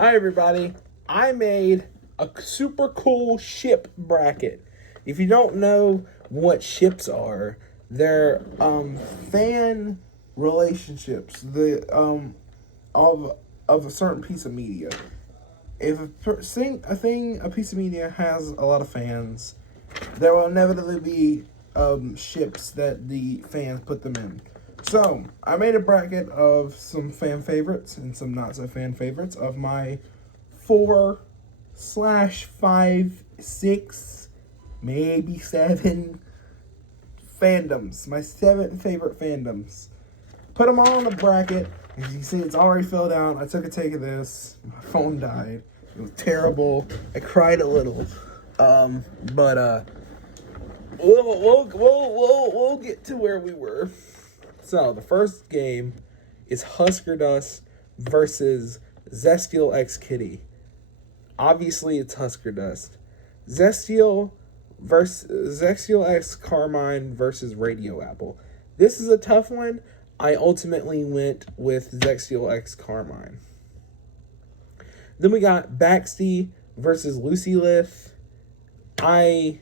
Hi everybody, I made a super cool ship bracket. If you don't know what ships are, they're fan relationships of a certain piece of media. If a piece of media has a lot of fans, there will inevitably be ships that the fans put them in. So I made a bracket of some fan favorites and some not so fan favorites of my 4/5/6, maybe 7 fandoms. My 7 favorite fandoms. Put them all in a bracket. As you can see, it's already filled out. I took a take of this. My phone died. It was terrible. I cried a little. But we'll get to where we were. So the first game is Husker Dust versus Zestial X Kitty. Obviously, it's Husker Dust. Zestial X Carmine versus Radio Apple. This is a tough one. I ultimately went with Zestial X Carmine. Then we got Baxty versus Lucy Lith. I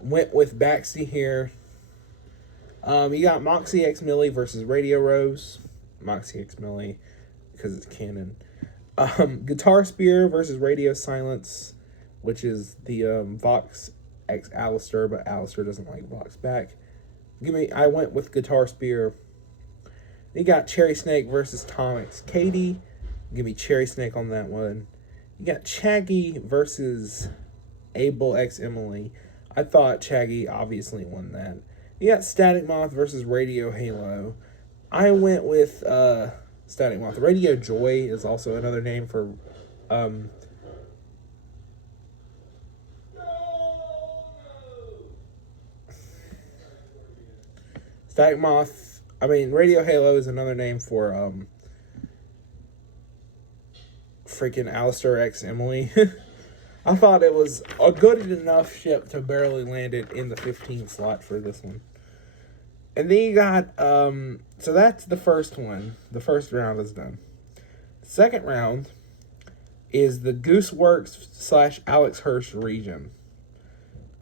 went with Baxty here. You got Moxie X Millie versus Radio Rose. Moxie X Millie, because it's canon. Guitar Spear versus Radio Silence, which is the Vox X Alistair, but Alistair doesn't like Vox back. I went with Guitar Spear. You got Cherry Snake versus Tom X Katie. Give me Cherry Snake on that one. You got Chaggy versus Abel X Emily. I thought Chaggy obviously won that. You got Static Moth versus Radio Halo. I went with Static Moth. Radio Joy is also another name for Static Moth. Radio Halo is another name for freaking Alistair X Emily. I thought it was a good enough ship to barely land it in the 15 slot for this one. And then you got, so that's the first one. The first round is done. The second round is the Gooseworks / Alex Hirsch region.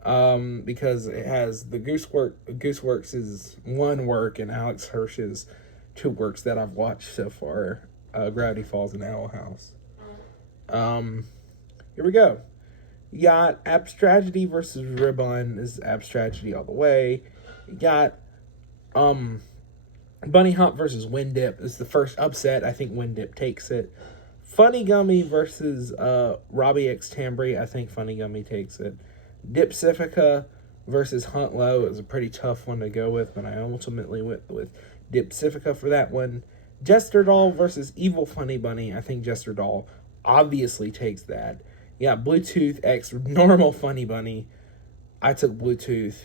Because it has the Gooseworks is 1 work and Alex Hirsch's 2 works that I've watched so far. Gravity Falls and Owl House. Here we go. You got Abs Tragedy versus Ribbon. This is Abs Tragedy all the way. You got Bunny Hop versus Windip. This is the first upset. I think Windip takes it. Funny Gummy versus Robbie X Tambry. I think Funny Gummy takes it. Dipsifica versus Hunt Low is a pretty tough one to go with, but I ultimately went with Dipsifica for that one. Jester Doll versus Evil Funny Bunny. I think Jester Doll obviously takes that. You got Bluetooth X Normal Funny Bunny. I took Bluetooth.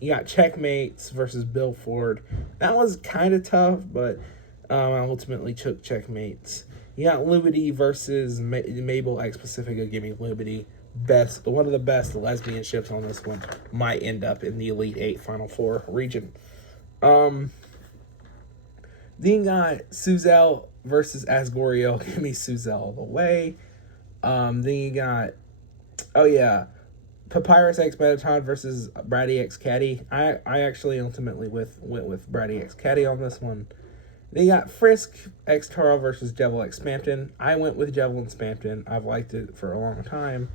You got Checkmates versus Bill Ford. That was kind of tough, but I ultimately took Checkmates. You got Liberty versus Mabel X Pacifica. Give me Liberty. One of the best lesbian ships on this one. Might end up in the Elite 8 Final 4 region. Then you got Suzelle versus Asgoriel. Give me Suzelle all the way. Then you got, Papyrus X Metatron versus Bratty X Caddy. I actually ultimately went with Bratty X Caddy on this one. Then you got Frisk X Taro versus Devil X Spampton. I went with Devil and Spampton. I've liked it for a long time.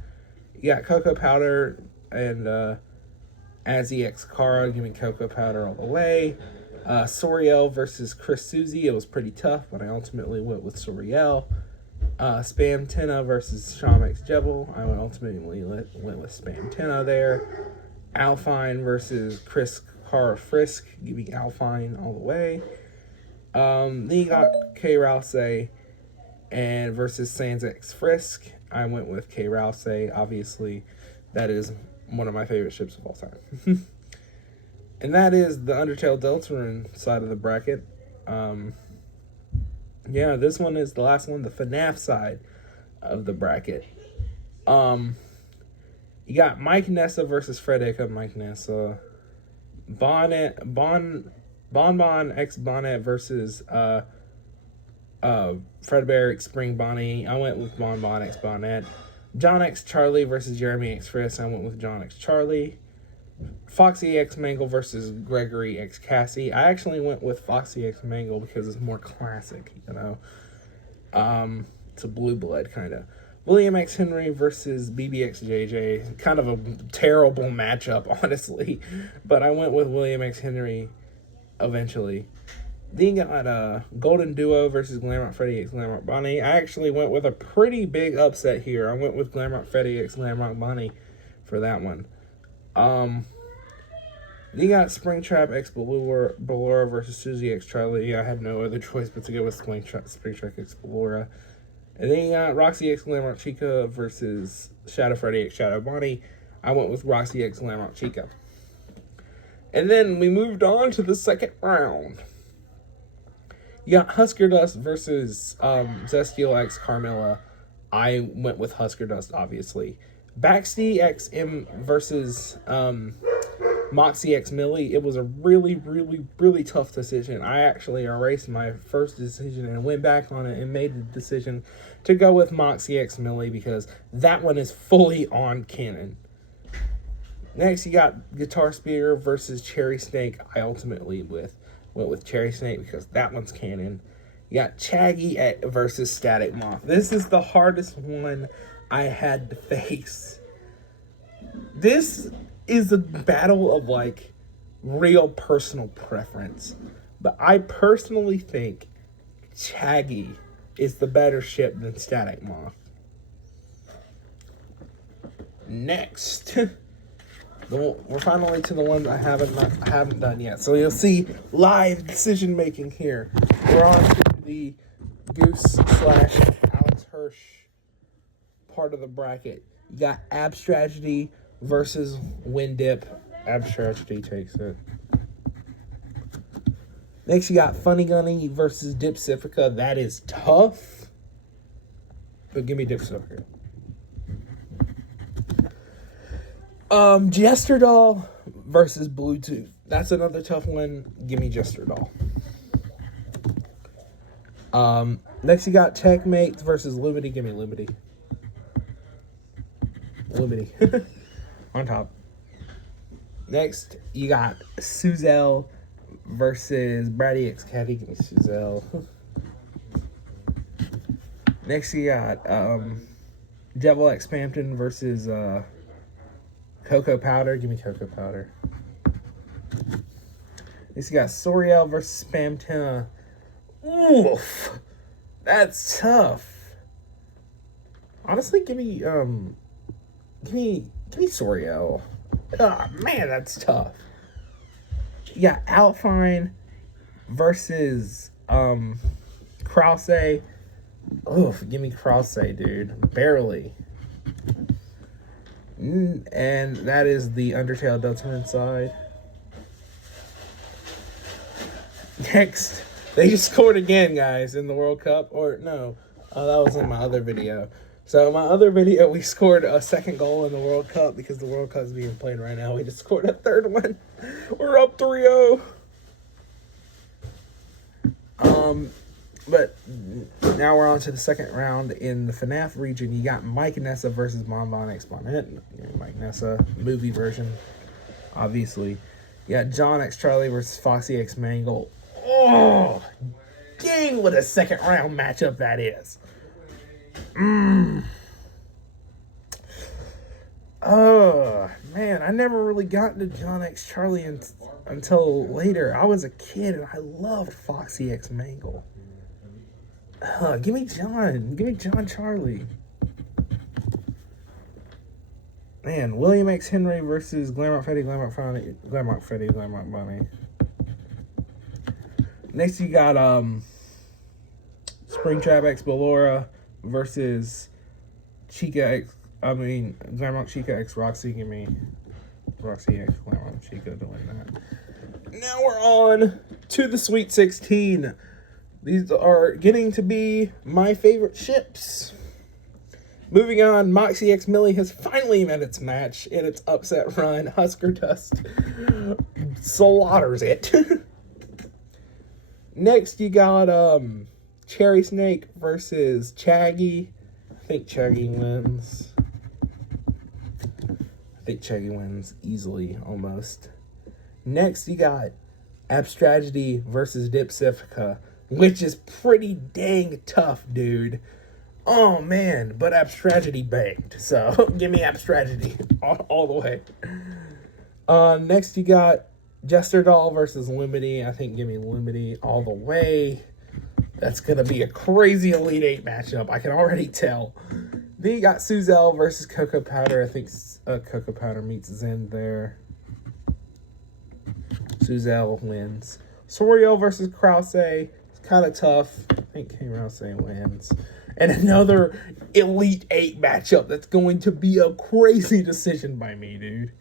You got Cocoa Powder and Azzy X Kara. Give me Cocoa Powder all the way. Soriel versus Chris Suzy. It was pretty tough, but I ultimately went with Soriel. Spam Tenna versus Sham X Jebel. I ultimately went with Spam Tenna there. Alfine versus Chris Kara Frisk. Give me Alfine all the way. Then you got K Rouse and versus Sans X Frisk. I went with K Rouse. Obviously, that is one of my favorite ships of all time. And that is the Undertale Deltarune side of the bracket. This one is the last one, the FNAF side of the bracket. You got Mike Nessa versus Fred Aka. Mike Nessa. Bon X Bonnet versus Fred Bear X Spring Bonnie. I went with Bon Bon X Bonnet. John X Charlie versus Jeremy X Frisk. I went with John X Charlie. Foxy X Mangle versus Gregory X Cassie. I actually went with Foxy X Mangle because it's more classic, you know. It's a blue blood kind of. William X Henry versus BBX JJ. Kind of a terrible matchup, honestly. But I went with William X Henry eventually. Then you got Golden Duo versus Glamrock Freddy X Glamrock Bonnie. I actually went with a pretty big upset here. I went with Glamrock Freddy X Glamrock Bonnie for that one. Then you got Springtrap X Ballora versus Susie X Charlie. I had no other choice but to go with Springtrap X Ballora. And then you got Roxy X Glamrock Chica versus Shadow Freddy X Shadow Bonnie. I went with Roxy X Glamrock Chica. And then we moved on to the second round. You got Husker Dust versus Zestial X Carmilla. I went with Husker Dust, obviously. Baxty X M versus Moxie X Millie. It was a really, really, really tough decision. I actually erased my first decision and went back on it and made the decision to go with Moxie X Millie because that one is fully on canon. Next, you got Guitar Spear versus Cherry Snake. I ultimately went with Cherry Snake because that one's canon. You got Chaggy versus Static Moth. This is the hardest one I had to face. This is a battle of like real personal preference. But I personally think Chaggy is the better ship than Static Moth. Next. We're finally to the ones I haven't done yet. So you'll see live decision making here. We're on to the Goose / Alex Hirsch part of the bracket. You got Abstrategy versus Windip. Abstrategy takes it. Next you got Funny Gunny versus Dipsifica. That is tough. But give me Dipsifica. Jester Doll versus Bluetooth. That's another tough one. Give me Jester Doll. Next you got Checkmate versus Lumity. Give me Lumity. Lumity. On top. Next you got Suzel versus Brady X Caddy. Give me Suzel. Next you got Devil X Pampton versus Cocoa Powder. Give me Cocoa Powder. Next you got Soriel versus Spamtina. Oof. That's tough. Honestly, give me Soriel. Oh man, that's tough. You got Alpine versus Krause. Oof, give me Krause, dude. Barely. And that is the Undertale Dutchman side. Next, they just scored again, guys, in the World Cup. Or, no, that was in my other video. So, in my other video, we scored a second goal in the World Cup because the World Cup is being played right now. We just scored a third one. We're up 3-0. But now we're on to the second round in the FNAF region. You got Mike Nessa versus Bonbon X Bonnet. Mike Nessa, movie version, obviously. You got John X Charlie versus Foxy X Mangle. Oh, dang, what a second round matchup that is. Oh, man, I never really got into John X Charlie until later. I was a kid and I loved Foxy X Mangle. Give me John Charlie. Man, William X Henry versus Glamrock Freddy, Glamrock Bonnie. Next you got Springtrap X Ballora versus Glamrock Chica X Roxy. Give me Roxy X Glamrock Chica doing that. Now we're on to the Sweet 16. These are getting to be my favorite ships. Moving on, Moxie X Millie has finally met its match in its upset run. Husker Dust slaughters it. Next, you got Cherry Snake versus Chaggy. I think Chaggy wins. I think Chaggy wins easily, almost. Next, you got Abstragedy versus Dipsifica, which is pretty dang tough, dude. Oh, man, but Abstragedy banged, so give me Abstragedy all the way. Next, you got Jester Doll versus Lumity. I think give me Lumity all the way. That's going to be a crazy Elite 8 matchup. I can already tell. Then you got Suzel versus Cocoa Powder. I think Cocoa Powder meets Zen there. Suzel wins. Sorio versus Krause. It's kind of tough. I think Krause wins. And another Elite 8 matchup that's going to be a crazy decision by me, dude.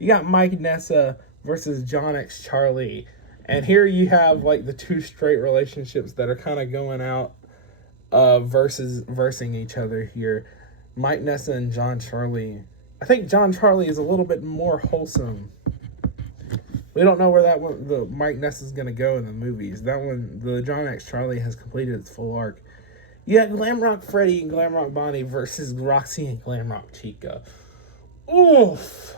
You got Mike Nessa versus John X Charlie. And here you have like the two straight relationships that are kind of going out versing each other here. Mike Nessa and John Charlie. I think John Charlie is a little bit more wholesome. We don't know where the Mike Nessa is going to go in the movies. That one, the John X Charlie has completed its full arc. You got Glamrock Freddy and Glamrock Bonnie versus Roxy and Glamrock Chica. Oof.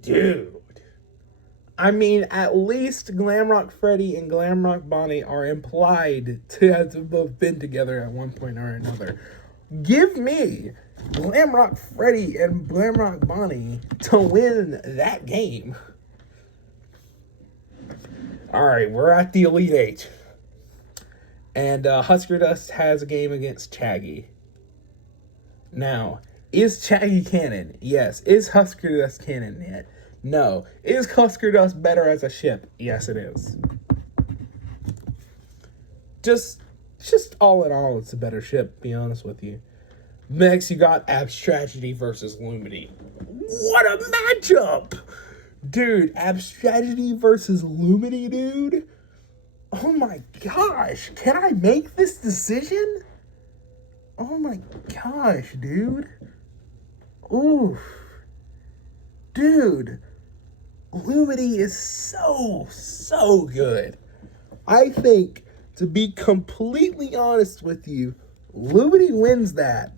Dude. I mean, at least Glamrock Freddy and Glamrock Bonnie are implied to have both been together at one point or another. Give me Glamrock Freddy and Glamrock Bonnie to win that game. Alright, we're at the Elite 8. And Husker Dust has a game against Chaggy. Now, is Chaggy canon? Yes. Is Husker Dust canon yet? No. Is Husker Dust better as a ship? Yes, it is. Just all in all, it's a better ship, to be honest with you. Next, you got Abstragedy versus Lumity. What a matchup! Dude, Abstragedy versus Lumity, dude? Oh my gosh, can I make this decision? Oh my gosh, dude. Oof. Dude, Lumity is so good. I think, to be completely honest with you, Lumity wins that.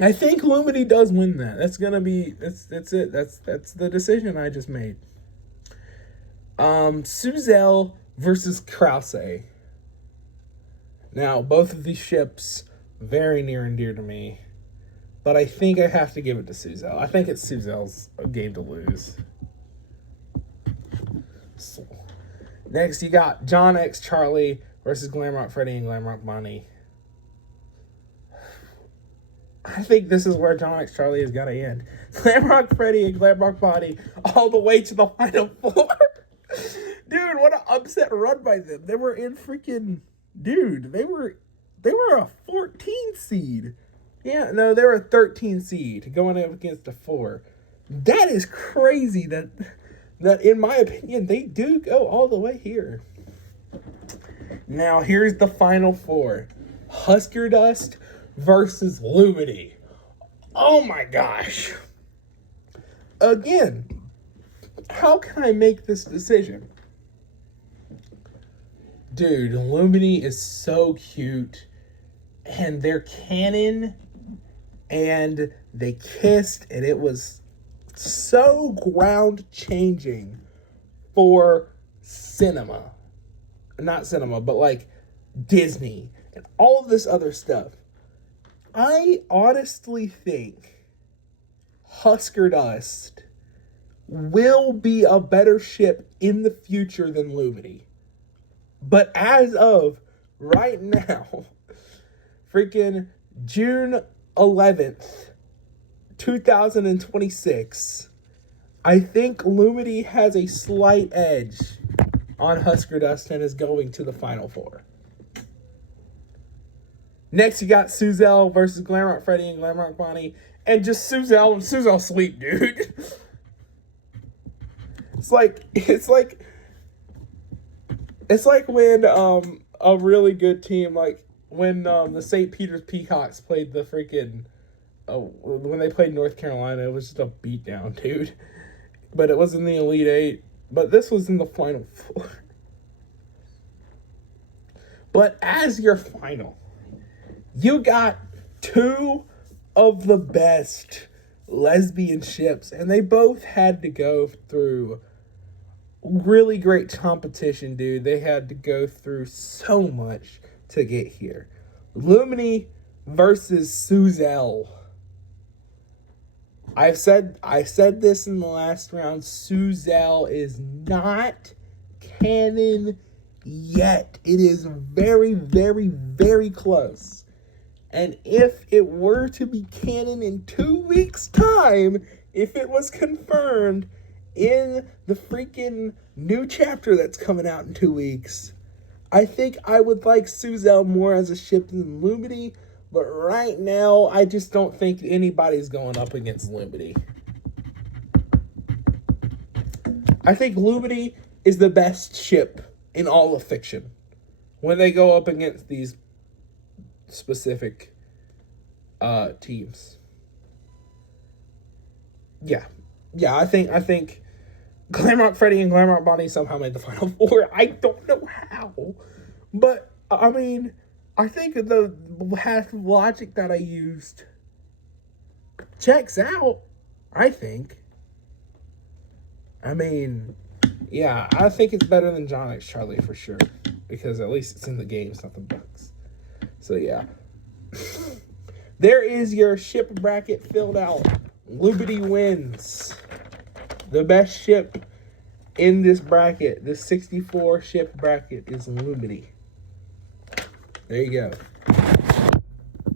I think Lumity does win that. That's it. That's the decision I just made. Suzel versus Krause. Now, both of these ships, very near and dear to me. But I think I have to give it to Suzel. I think it's Suzel's game to lose. So, next, you got John X Charlie versus Glamrock Freddy and Glamrock Bonnie. I think this is where John X Charlie is going to end. Glamrock Freddy and Glamrock Bonnie all the way to the final four. Dude, what an upset run by them. They were in freaking... Dude, they were a 14 seed. Yeah, no, they were a 13 seed going up against a 4. That is crazy that in my opinion, they do go all the way here. Now, here's the final 4. Husker Dust versus Lumity. Oh my gosh. Again, how can I make this decision? Dude, Lumity is so cute. And they're canon. And they kissed. And it was so ground-changing for cinema. Not cinema, but like Disney. And all of this other stuff. I honestly think Husker Dust will be a better ship in the future than Lumity. But as of right now, freaking June 11th, 2026, I think Lumity has a slight edge on Husker Dust and is going to the Final Four. Next, you got Suzel versus Glamrock Freddy and Glamrock Bonnie. And just Suzel sweep, dude. It's like when a really good team, like when the St. Peter's Peacocks played the freaking when they played North Carolina, it was just a beatdown, dude. But it was in the Elite 8, But this was in the Final Four. But as your final, you got two of the best lesbian ships, and they both had to go through really great competition, dude. They had to go through so much to get here. Lumini versus Suzel. I said this in the last round. Suzel is not canon yet. It is very, very, very close. And if it were to be canon in 2 weeks' time, if it was confirmed in the freaking new chapter that's coming out in 2 weeks, I think I would like Suzel more as a ship than Lumini. But right now, I just don't think anybody's going up against Lumini. I think Lumini is the best ship in all of fiction when they go up against these specific teams. Yeah, I think Glamrock Freddy and Glamrock Bonnie somehow made the Final Four. I don't know how, but I mean, I think the logic that I used checks out. I think. I mean, yeah, I think it's better than John X Charlie for sure, because at least it's in the game, it's not the books. So yeah, there is your ship bracket filled out. Lumini wins. The best ship in this bracket, the 64 ship bracket, is Lumini. There you go.